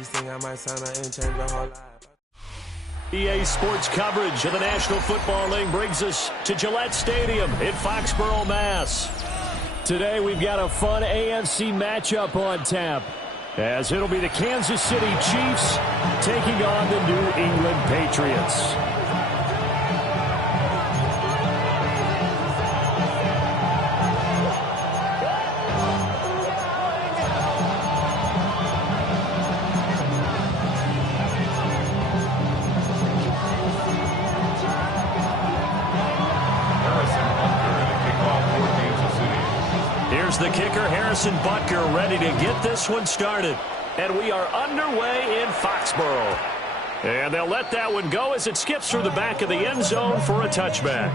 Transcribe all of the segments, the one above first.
She think I might sign her and change her whole life. EA Sports coverage of the National Football League brings us to Gillette Stadium in Foxborough, Mass. Today we've got a fun AFC matchup on tap, as it'll be the Kansas City Chiefs taking on the New England Patriots. The kicker, Harrison Butker, ready to get this one started. And we are underway in Foxborough. And they'll let that one go as it skips through the back of the end zone for a touchback.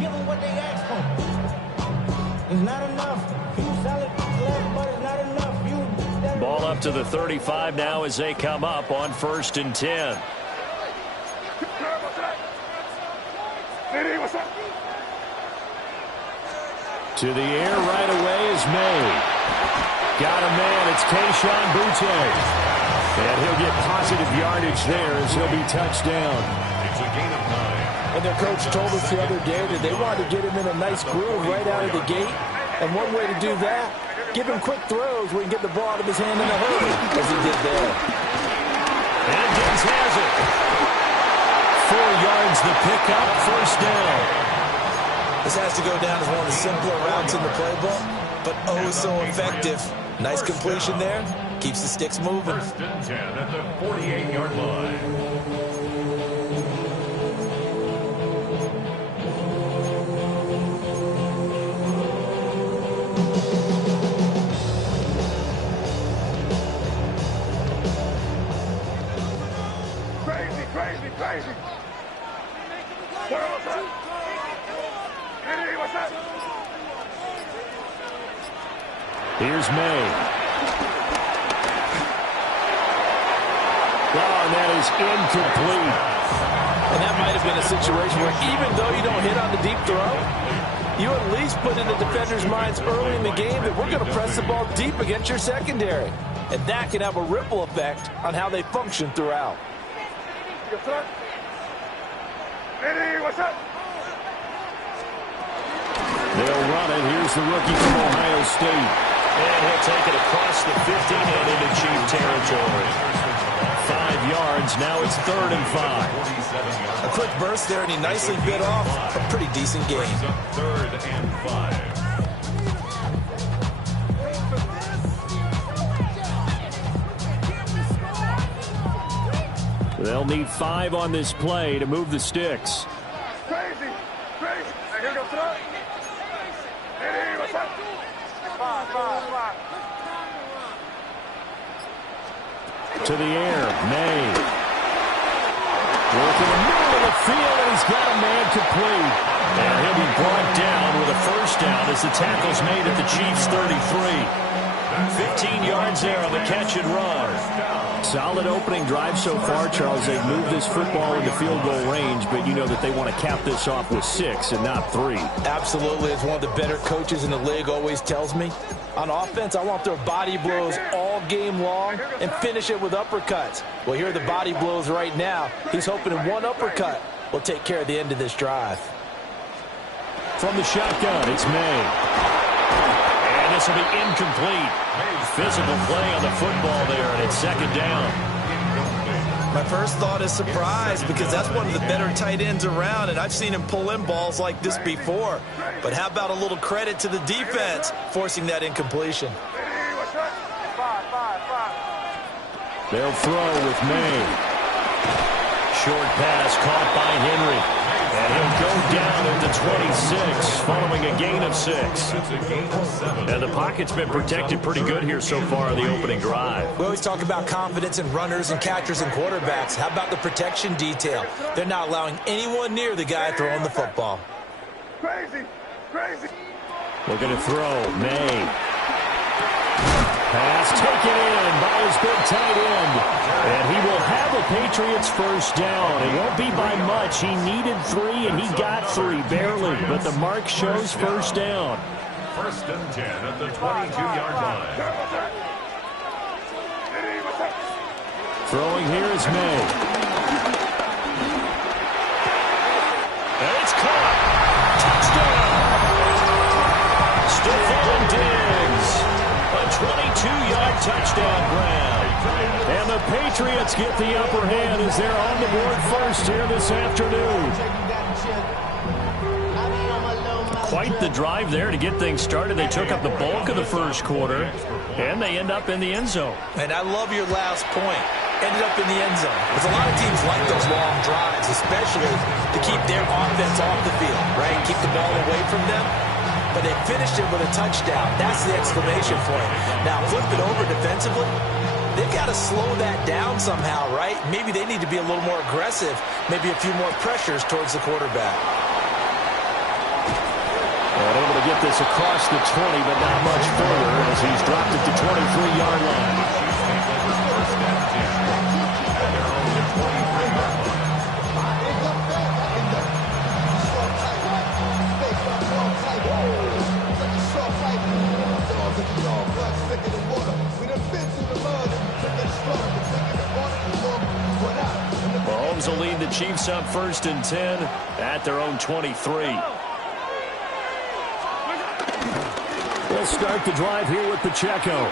Give them what they asked for. It's not enough. You sell it, but it's not enough. Ball up to the 35 now as they come up on 1st and 10. To the air right away is May. Got a man. It's Kayshon Boutte. And he'll get positive yardage there as he'll be touched down. It's a gain of 9. And their coach told us the other day that they wanted to get him in a nice groove right out of the gate. And one way to do that, give him quick throws where he can get the ball out of his hand in a hurry, as he did there. And Diggs has it. 4 yards the pickup, 1st down. This has to go down as one of the simpler routes in the playbook, but oh so effective. Nice completion there. Keeps the sticks moving. 1st and 10 at the 48-yard line. Crazy. Here's May. Oh, and that is incomplete. And that might have been a situation where even though you don't hit on the deep throw, you at least put in the defenders' minds early in the game that we're going to press the ball deep against your secondary. And that can have a ripple effect on how they function throughout. They'll run it. Here's the rookie from Ohio State. And he'll take it across the 50 and into Chief territory. 5 yards. Now it's 3rd and 5. A quick burst there, and he nicely bit off a pretty decent gain. 3rd and 5. They'll need 5 on this play to move the sticks. Crazy. Now here goes throw. To the air, May. Working the middle of the field, and he's got a man complete. And he'll be brought down with a 1st down as the tackle's made at the Chiefs' 33. 15 yards there on the catch and run. Solid opening drive so far, Charles. They've moved this football into field goal range, but you know that they want to cap this off with 6 and not 3. Absolutely. As one of the better coaches in the league always tells me, on offense, I want their body blows all game long and finish it with uppercuts. Well, here are the body blows right now. He's hoping one uppercut will take care of the end of this drive. From the shotgun, it's May. And this will be incomplete. Physical play on the football there, and it's 2nd down. My first thought is surprise, because that's one of the better tight ends around, and I've seen him pull in balls like this before. But how about a little credit to the defense forcing that incompletion? They'll throw with May. Short pass caught by Henry. And he'll go down at the 26 following a gain of 6. And the pocket's been protected pretty good here so far in the opening drive. We always talk about confidence in runners and catchers and quarterbacks. How about the protection detail? They're not allowing anyone near the guy throwing the football. Crazy. Looking to throw. May. Pass taken in by his big tight end. And he will have a Patriots 1st down. It won't be by much. He needed 3, and he got 3, barely. But the mark shows 1st down. 1st and 10 at the 22-yard line. Throwing here is May. And it's caught. Touchdown. Stephon Diggs. A 22-yard touchdown grab. And the Patriots get the upper hand as they're on the board first here this afternoon. Quite the drive there to get things started. They took up the bulk of the first quarter, and they end up in the end zone. And I love your last point. Ended up in the end zone. Because a lot of teams like those long drives, especially to keep their offense off the field, right? Keep the ball away from them. But they finished it with a touchdown. That's the exclamation point. Now, flip it over defensively. They've got to slow that down somehow, right? Maybe they need to be a little more aggressive. Maybe a few more pressures towards the quarterback. And able to get this across the 20, but not much further as he's dropped it to 23-yard line. Mahomes will lead the Chiefs up 1st and 10 at their own 23. They'll start the drive here with Pacheco. And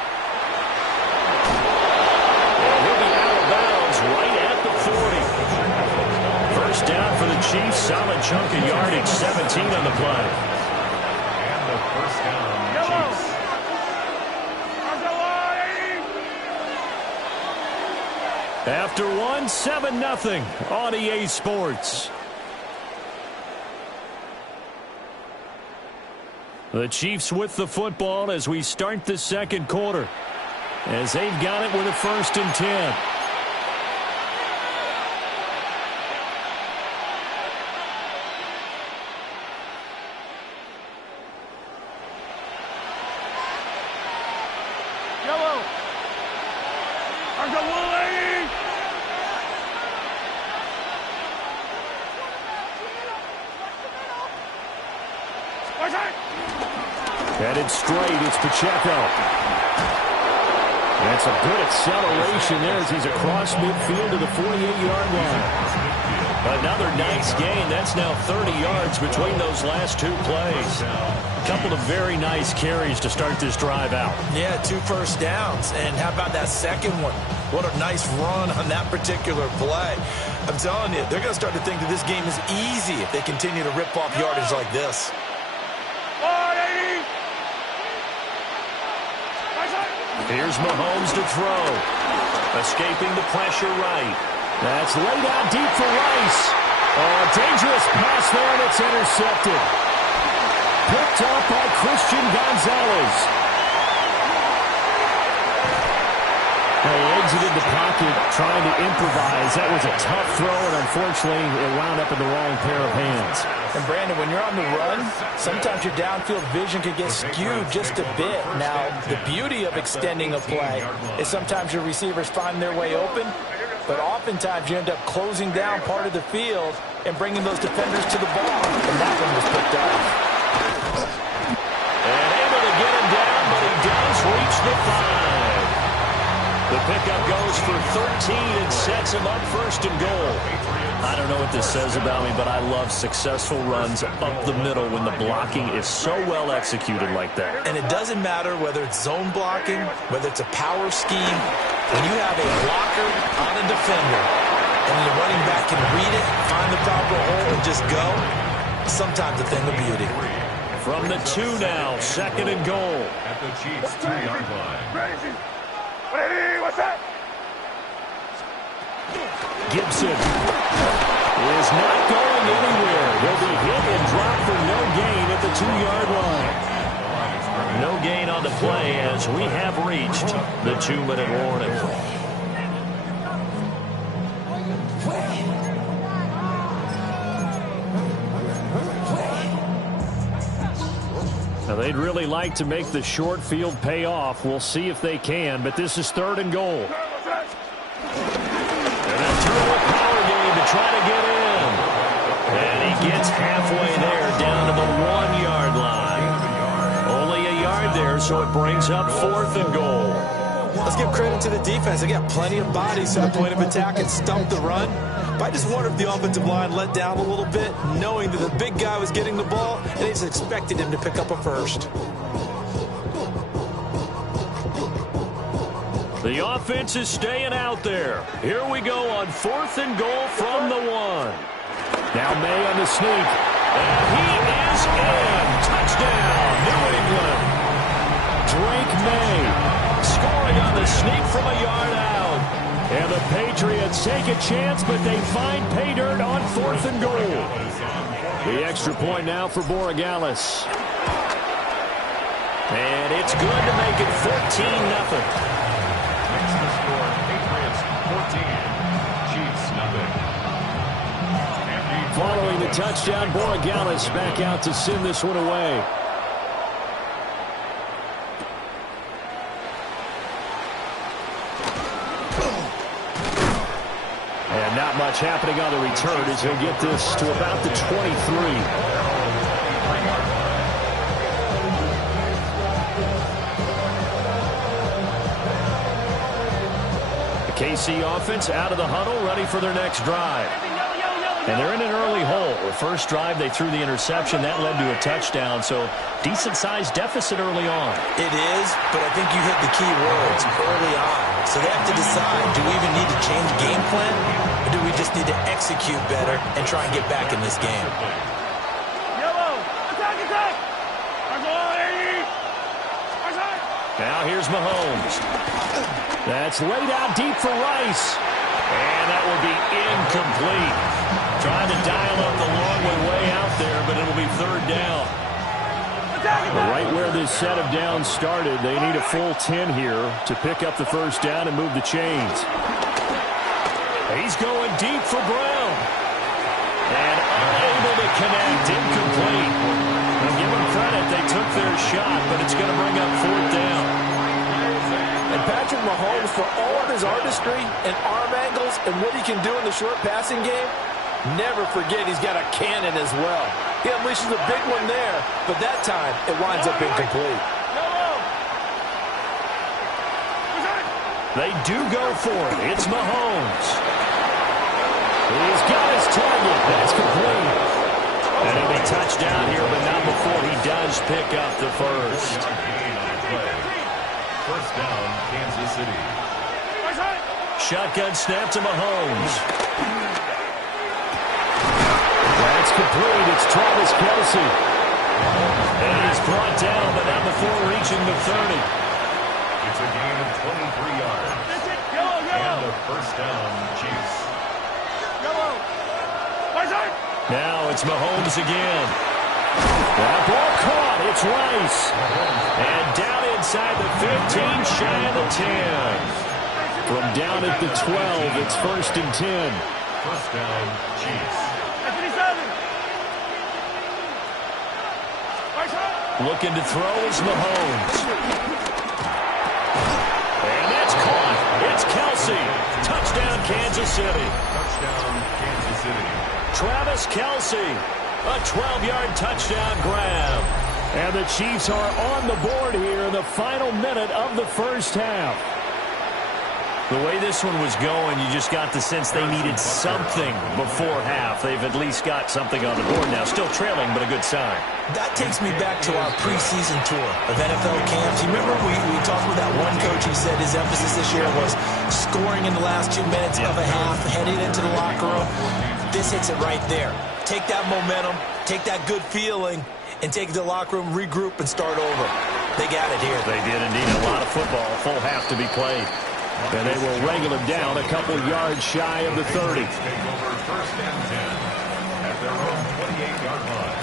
he'll be out of bounds right at the 40. First down for the Chiefs. Solid chunk of yardage. 17 on the play. And the first down, Chiefs. After one, 7-0 on EA Sports. The Chiefs with the football as we start the second quarter, as they've got it with a 1st and 10. Yellow. Headed straight, it's Pacheco. That's a good acceleration there as he's across midfield to the 48-yard line. Another nice gain. That's now 30 yards between those last two plays. A couple of very nice carries to start this drive out. Yeah, 2 first downs. And how about that second one? What a nice run on that particular play. I'm telling you, they're going to start to think that this game is easy if they continue to rip off yardage like this. Here's Mahomes to throw. Escaping the pressure right. That's laid out deep for Rice. Oh, dangerous pass there, and it's intercepted. Picked up by Christian Gonzalez. They exited the pocket trying to improvise. That was a tough throw, and unfortunately, it wound up in the wrong pair of hands. And, Brandon, when you're on the run, sometimes your downfield vision can get skewed just a bit. Now, the beauty of extending a play is sometimes your receivers find their way open, but oftentimes you end up closing down part of the field and bringing those defenders to the ball. And that one was picked up. And able to get him down, but he does reach the 5. The pickup goes for 13 and sets him up 1st and goal. I don't know what this says about me, but I love successful runs up the middle when the blocking is so well executed like that. And it doesn't matter whether it's zone blocking, whether it's a power scheme. When you have a blocker on a defender and the running back can read it, find the proper hole, and just go, sometimes a thing of beauty. From the 2 now, 2nd and goal. At the Chiefs' 2-yard line. Crazy. What's that? Gibson is not going anywhere. He'll be hit and dropped for no gain at the 2-yard line. No gain on the play as we have reached the 2-minute warning. Now they'd really like to make the short field pay off. We'll see if they can, but this is 3rd and goal. And a terrible power game to try to get in. And he gets halfway there down to the 1-yard line. Only a yard there, so it brings up 4th and goal. Let's give credit to the defense. They got plenty of bodies to the point of attack and stump the run. But I just wonder if the offensive line let down a little bit, knowing that the big guy was getting the ball, and they just expected him to pick up a first. The offense is staying out there. Here we go on 4th and goal from the 1. Now May on the sneak. And he is in. Touchdown, New England. Drake May scoring on the sneak from a yard out. And the Patriots take a chance, but they find pay dirt on 4th and goal. The extra point now for Borregales. And it's good to make it 14-0. Makes the score Patriots 14, Chiefs nothing. Following the touchdown, Borregales back out to send this one away. And not much happening on the return as he'll get this to about the 23. KC offense out of the huddle, ready for their next drive. And they're in an early hole. The first drive, they threw the interception. That led to a touchdown, so decent-sized deficit early on. It is, but I think you hit the key words early on. So they have to decide, do we even need to change game plan, or do we just need to execute better and try and get back in this game? Now here's Mahomes. That's laid out deep for Rice. And that will be incomplete. Trying to dial up the long way out there, but it'll be 3rd down. Right where this set of downs started, they need a full 10 here to pick up the first down and move the chains. He's going deep for Brown. And unable to connect, incomplete. Now give them credit, they took their shot, but it's going to bring up 4th down. And Patrick Mahomes, for all of his artistry and arm angles and what he can do in the short passing game, never forget he's got a cannon as well. He unleashes a big one there, but that time it winds up incomplete. They do go for it. It's Mahomes. He's got his target. That's complete. And it'll be touchdown here, but not before he does pick up the first. First down, Kansas City. Shotgun snap to Mahomes. That's complete. It's Travis Kelce. And he's brought down, but not before reaching the 30. It's a gain of 23 yards. And a first down, Chiefs. Now it's Mahomes again. That ball caught. It's Rice. And down inside the 15, shy of the 10. From down at the 12, it's 1st and 10. First down, Chiefs. Looking to throw is Mahomes. And that's caught. It's Kelce. Touchdown, Kansas City. Touchdown, Kansas City. Travis Kelce. A 12-yard touchdown grab. And the Chiefs are on the board here in the final minute of the first half. The way this one was going, you just got the sense they needed something before half. They've at least got something on the board now. Still trailing, but a good sign. That takes me back to our preseason tour of NFL camps. You remember we talked with that one coach who said his emphasis this year was scoring in the last 2 minutes of a half, heading into the locker room. This hits it right there. Take that momentum, take that good feeling, and take it to the locker room, regroup, and start over. They got it here. They did indeed. A lot of football, full half to be played. And they will wrangle him down a couple yards shy of the 30. Take over 1st and 10 at their own 28-yard line.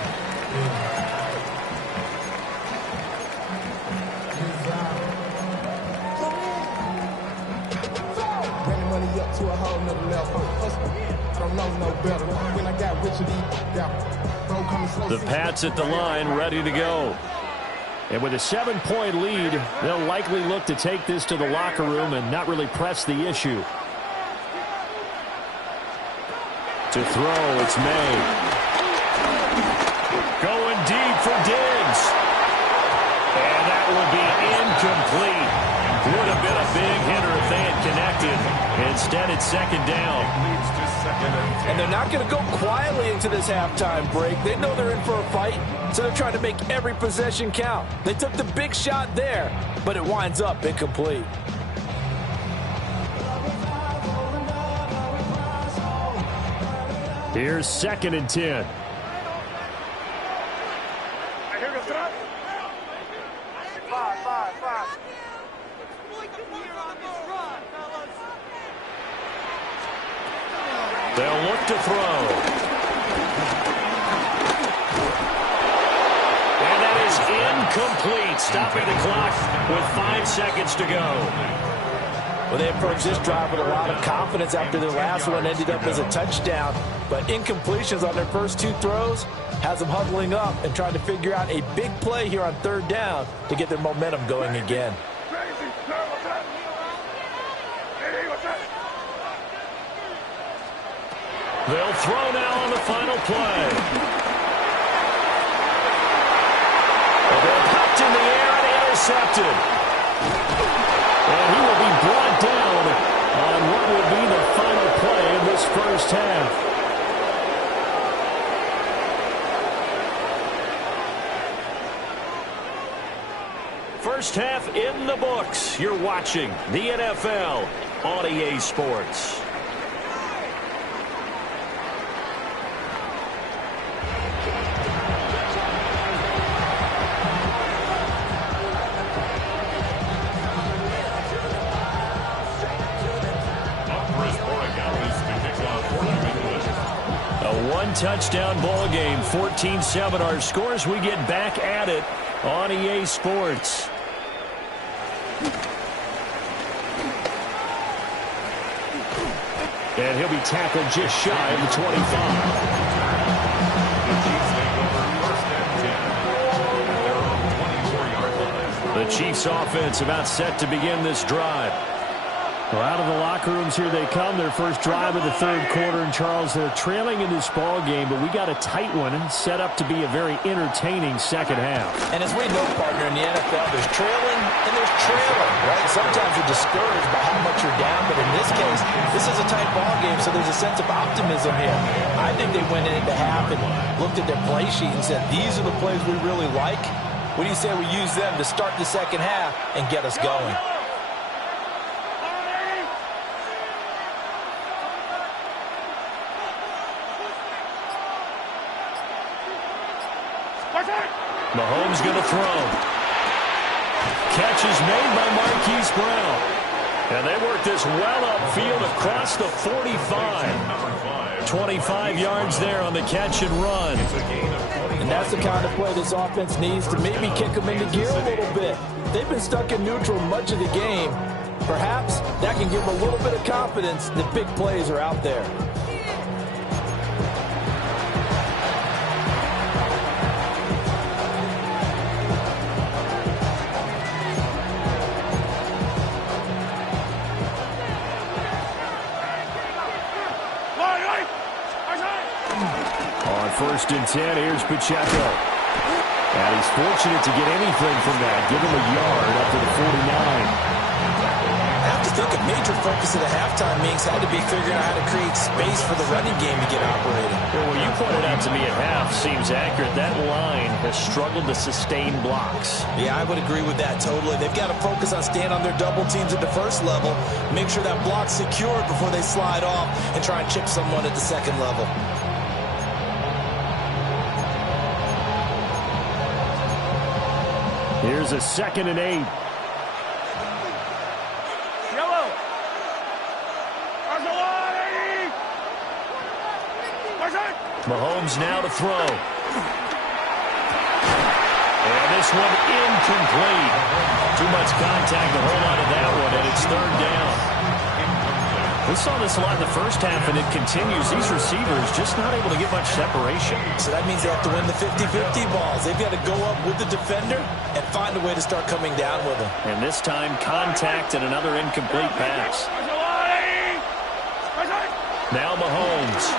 Ran the money up to a whole nother level. I don't know no better. When I got rich of these, the Pats at the line, ready to go. And with a 7-point lead, they'll likely look to take this to the locker room and not really press the issue. To throw, it's May. Going deep for Diggs. And that will be incomplete. Would have been a big Instead, it's second down. Leads to second and 10. And they're not going to go quietly into this halftime break. They know they're in for a fight, so they're trying to make every possession count. They took the big shot there, but it winds up incomplete. Here's second and 10. They'll look to throw. And that is incomplete, stopping the clock with 5 seconds to go. Well, they approached this drive with a lot of confidence after their last one ended up as a touchdown. But incompletions on their first 2 throws has them huddling up and trying to figure out a big play here on third down to get their momentum going again. They'll throw now on the final play. Well, they're popped in the air and intercepted. And he will be brought down on what will be the final play in this first half. First half in the books. You're watching the NFL on EA Sports. Touchdown ball game, 14-7 our scores. We get back at it on EA Sports. And he'll be tackled just shy of the 25. The Chiefs offense about set to begin this drive. Well, out of the locker rooms here they come. Their first drive of the third quarter. And, Charles, they're trailing in this ball game, but we got a tight one and set up to be a very entertaining second half. And as we know, partner, in the NFL, there's trailing and there's trailing, right? Sometimes you're discouraged by how much you're down, but in this case, this is a tight ball game, so there's a sense of optimism here. I think they went into half and looked at their play sheet and said, these are the plays we really like. What do you say we use them to start the second half and get us going? Mahomes going to throw. Catch is made by Marquise Brown. And they work this well upfield across the 45. 25 yards there on the catch and run. And that's the kind of play this offense needs to maybe kick them into gear a little bit. They've been stuck in neutral much of the game. Perhaps that can give them a little bit of confidence that big plays are out there. First and 10, here's Pacheco. And he's fortunate to get anything from that. Give him a yard up to the 49. I have to think a major focus of the halftime meetings had to be figuring out how to create space for the running game to get operating. Well, what you pointed out to me at half seems accurate. That line has struggled to sustain blocks. Yeah, I would agree with that totally. They've got to focus on staying on their double teams at the first level, make sure that block's secured before they slide off and try and chip someone at the second level. Here's a 2nd and 8. Mahomes now to throw. And this one incomplete. Too much contact to hold on to that one, and it's third down. We saw this a lot in the first half, and it continues. These receivers just not able to get much separation. So that means they have to win the 50-50 balls. They've got to go up with the defender and find a way to start coming down with them. And this time, contact and another incomplete pass. Now Mahomes.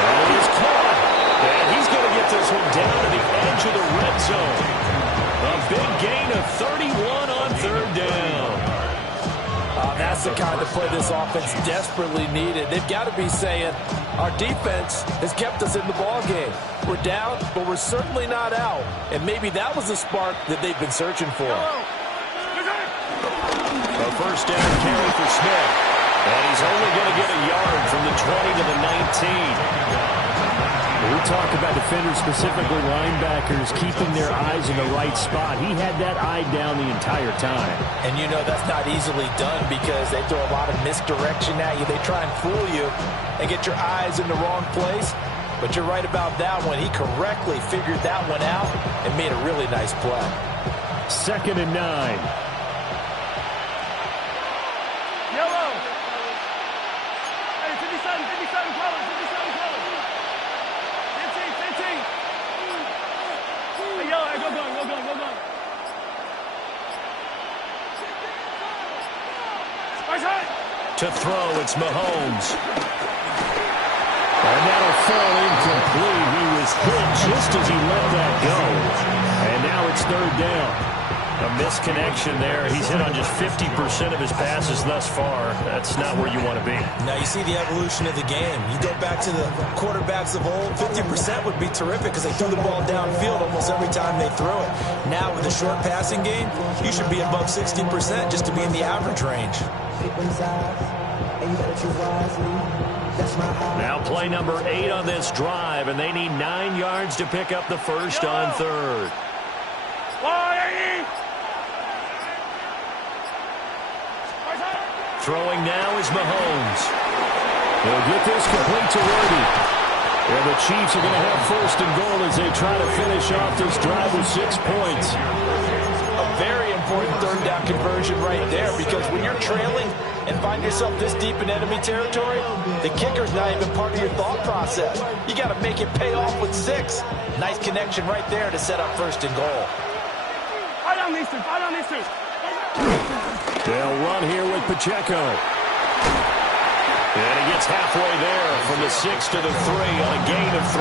And he's caught. And he's going to get this one down to the edge of the red zone. A big gain of 31 on third That's the kind of play this offense desperately needed. They've got to be saying, our defense has kept us in the ballgame. We're down, but we're certainly not out. And maybe that was the spark that they've been searching for. A first down carry for Smith. And he's only going to get a yard from the 20 to the 19. We talk about defenders, specifically linebackers, keeping their eyes in the right spot. He had that eye down the entire time. And you know that's not easily done because they throw a lot of misdirection at you. They try and fool you and get your eyes in the wrong place. But you're right about that one. He correctly figured that one out and made a really nice play. 2nd and 9. Yellow. Hey, 57 colors, 57 colors. 15. Hey, yellow, hey, go gun. To throw, it's Mahomes. And that'll fall incomplete. He was hit just as he let that go. And now it's 3rd down. A misconnection there. He's hit on just 50% of his passes thus far. That's not where you want to be. Now you see the evolution of the game. You go back to the quarterbacks of old, 50% would be terrific because they threw the ball downfield almost every time they threw it. Now with the short passing game, you should be above 60% just to be in the average range. Now play number 8 on this drive, and they need 9 yards to pick up the first on 3rd. Throwing now is Mahomes. He'll get this complete to Worthy. And the Chiefs are going to have 1st and goal as they try to finish off this drive with 6 points. A very important 3rd down conversion right there because when you're trailing and find yourself this deep in enemy territory, the kicker's not even part of your thought process. You got to make it pay off with 6. Nice connection right there to set up 1st and goal. Fight on these two. They'll run here with Pacheco. And he gets halfway there from the 6 to the 3 on a gain of 3.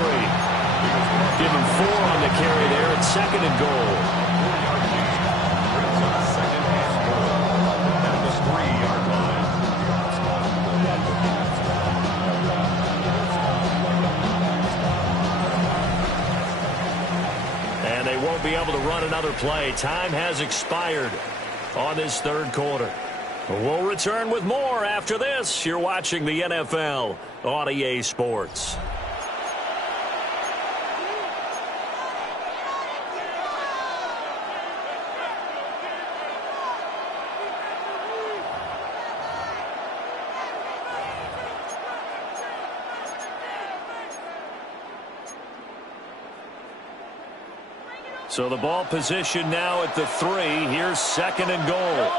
Give him 4 on the carry there at 2nd and goal. And they won't be able to run another play. Time has expired on this 3rd quarter. We'll return with more after this. You're watching the NFL on EA Sports. So the ball position now at the 3. Here's 2nd and goal.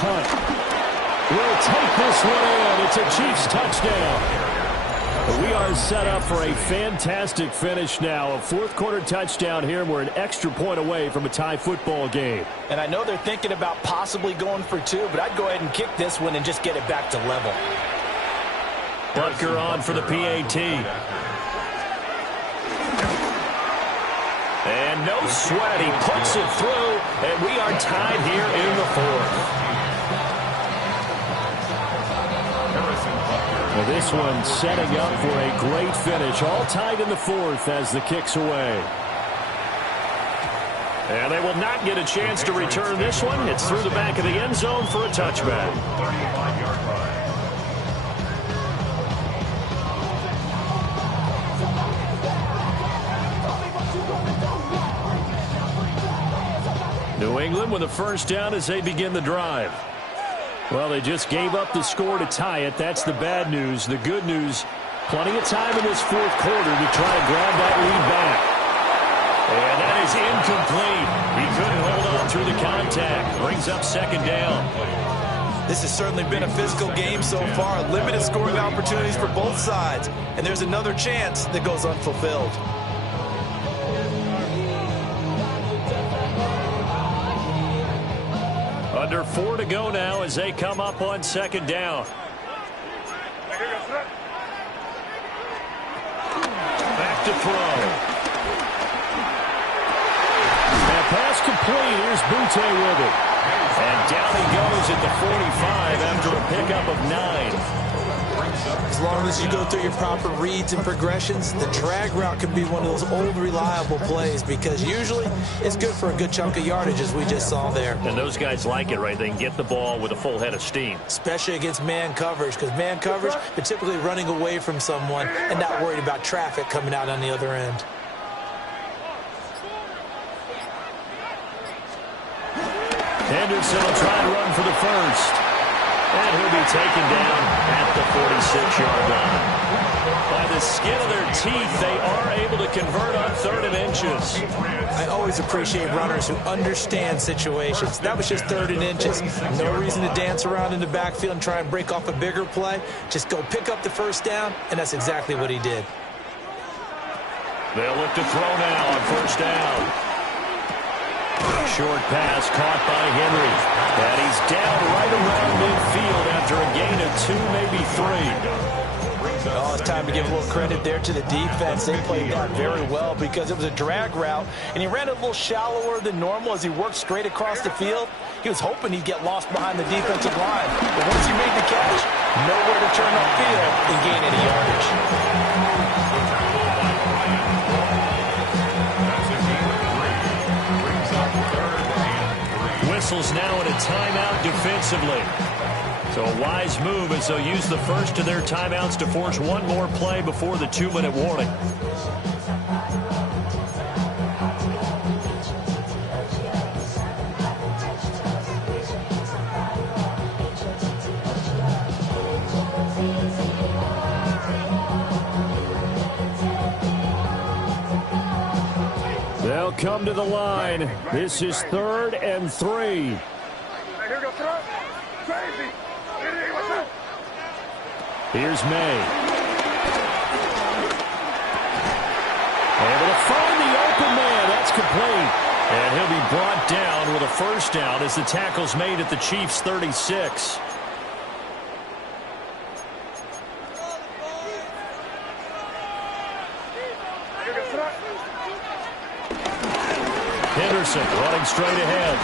Hunt will take this one in. It's a Chiefs touchdown. We are set up for a fantastic finish now. A 4th quarter touchdown here. We're an extra point away from a tie football game. And I know they're thinking about possibly going for 2, but I'd go ahead and kick this one and just get it back to level. Butker on for the PAT. And no sweat. He puts it through, and we are tied here in the 4th. Well, this one setting up for a great finish. All tied in the 4th as the kick's away. And they will not get a chance to return this one. It's through the back of the end zone for a touchback. 35-yard line. New England with a first down as they begin the drive. Well, they just gave up the score to tie it. That's the bad news. The good news, plenty of time in this 4th quarter to try to grab that lead back. And that is incomplete. He couldn't hold on through the contact. Brings up 2nd down. This has certainly been a physical game so far. Limited scoring opportunities for both sides. And there's another chance that goes unfulfilled. Under 4 to go now as they come up on 2nd down. to throw. And pass complete. Here's Butte with it. And down he goes at the 45 after a pickup of 9. As long as you go through your proper reads and progressions, the drag route can be one of those old reliable plays because usually it's good for a good chunk of yardage, as we just saw there. And those guys like it, right? They can get the ball with a full head of steam. Especially against man coverage, because man coverage, they're typically running away from someone and not worried about traffic coming out on the other end. Henderson will try to run for the first. And he'll be taken down at the 46-yard line. By the skin of their teeth, they are able to convert on 3rd and inches. I always appreciate runners who understand situations. That was just 3rd and inches. No reason to dance around in the backfield and try and break off a bigger play. Just go pick up the first down, and that's exactly what he did. They'll look to throw now on 1st down. Short pass caught by Henry. And he's down right around midfield after a gain of 2, maybe 3. Oh, it's time to give a little credit there to the defense. They played that very well because it was a drag route, and he ran a little shallower than normal as he worked straight across the field. He was hoping he'd get lost behind the defensive line. But once he made the catch, nowhere to turn upfield and gain any yardage. Whistles now in a timeout defensively. So a wise move as they'll use the first of their timeouts to force one more play before the 2-minute warning. They'll come to the line. This is 3rd and 3. Here's May. Able to find the open man. That's complete. And he'll be brought down with a 1st down as the tackle's made at the Chiefs' 36. Henderson running straight ahead.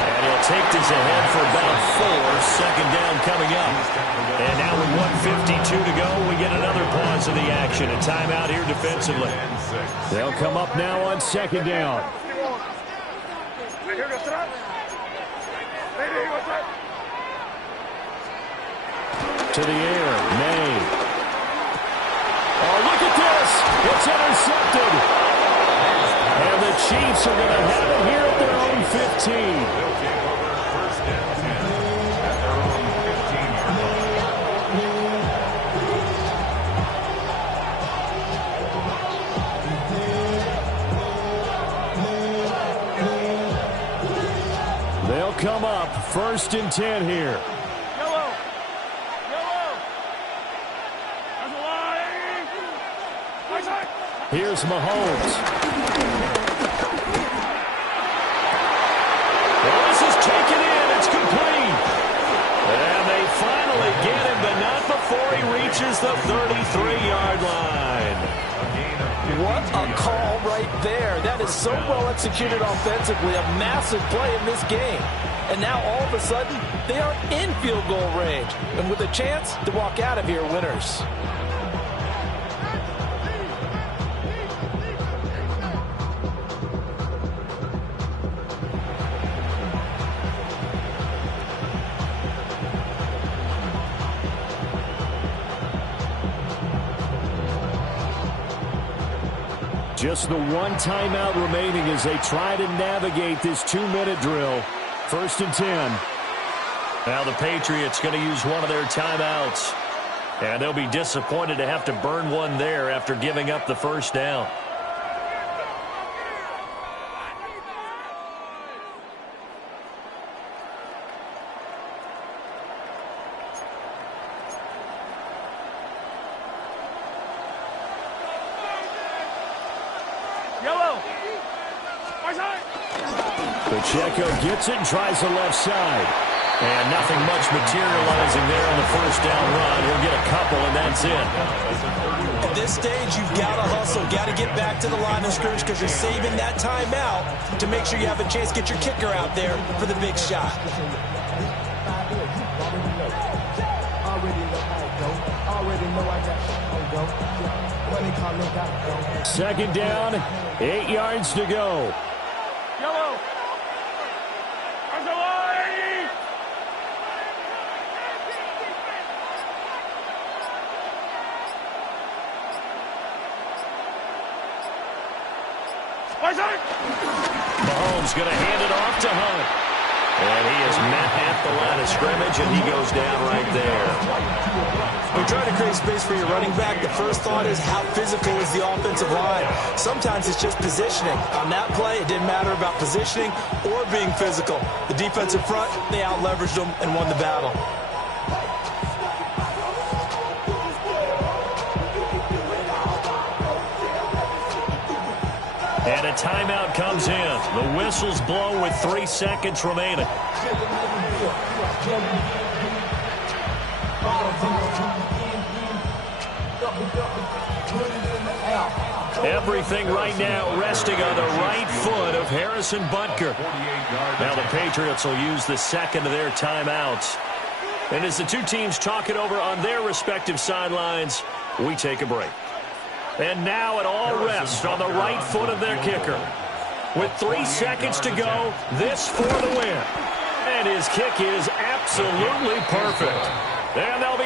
And he'll take this ahead for about 4. 2nd down coming up. And now with 1:52 to go, we get another pause of the action. A timeout here defensively. They'll come up now on 2nd down. To the air, May. Oh, look at this. It's intercepted. And the Chiefs are going to have it here at their own 15. They'll come up 1st and 10 here. Yellow. Yellow. That's a line. Right side. Here's Mahomes. Well, this is taken in. It's complete. And they finally get him, but not before he reaches the 33-yard line. What a call right there. That is so well executed offensively. A massive play in this game. And now all of a sudden, they are in field goal range. And with a chance to walk out of here winners. Just the one timeout remaining as they try to navigate this 2-minute drill. 1st and 10. Now the Patriots going to use one of their timeouts. And they'll be disappointed to have to burn one there after giving up the 1st down. Pacheco gets it and tries the left side. And nothing much materializing there on the 1st down run. He'll get a couple, and that one's in. At this stage, you've got to hustle, got to get back to the line of scrimmage because you're saving that timeout to make sure you have a chance to get your kicker out there for the big shot. Second down, 8 yards to go. Yellow. There's a line. Mahomes going to hand it off to Hunt. And he is met at the line of scrimmage, and he goes down right there. When you're trying to create space for your running back, the first thought is how physical is the offensive line. Sometimes it's just positioning. On that play, it didn't matter about positioning or being physical. The defensive front, they out-leveraged them and won the battle. And a timeout comes in. The whistles blow with 3 seconds remaining. Everything right now resting on the right foot of Harrison Butker. Now the Patriots will use the second of their timeouts. And as the two teams talk it over on their respective sidelines, we take a break. And now it all rests on the right foot of their kicker. With 3 seconds to go, this for the win. And his kick is absolutely perfect. And they'll be